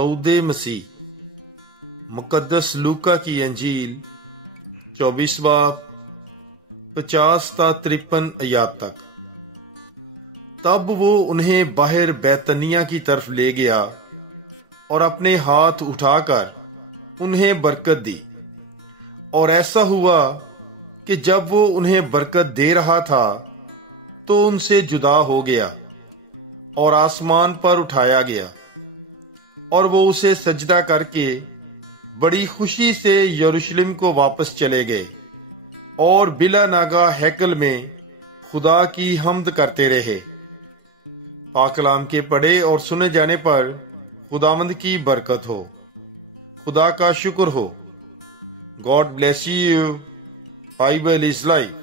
पौधे मसीह। मुकद्दस लूका की अंजील 24 बाब 50 ता 53 आयत तक। तब वो उन्हें बाहर बैतनिया की तरफ ले गया और अपने हाथ उठाकर उन्हें बरकत दी। और ऐसा हुआ कि जब वो उन्हें बरकत दे रहा था तो उनसे जुदा हो गया और आसमान पर उठाया गया, और वो उसे सजदा करके बड़ी खुशी से यरूशलेम को वापस चले गए और बिला नागा हैकल में खुदा की हम्द करते रहे। पाक कलाम के पढ़े और सुने जाने पर खुदावंद की बरकत हो। खुदा का शुक्र हो। God bless you. Bible is life.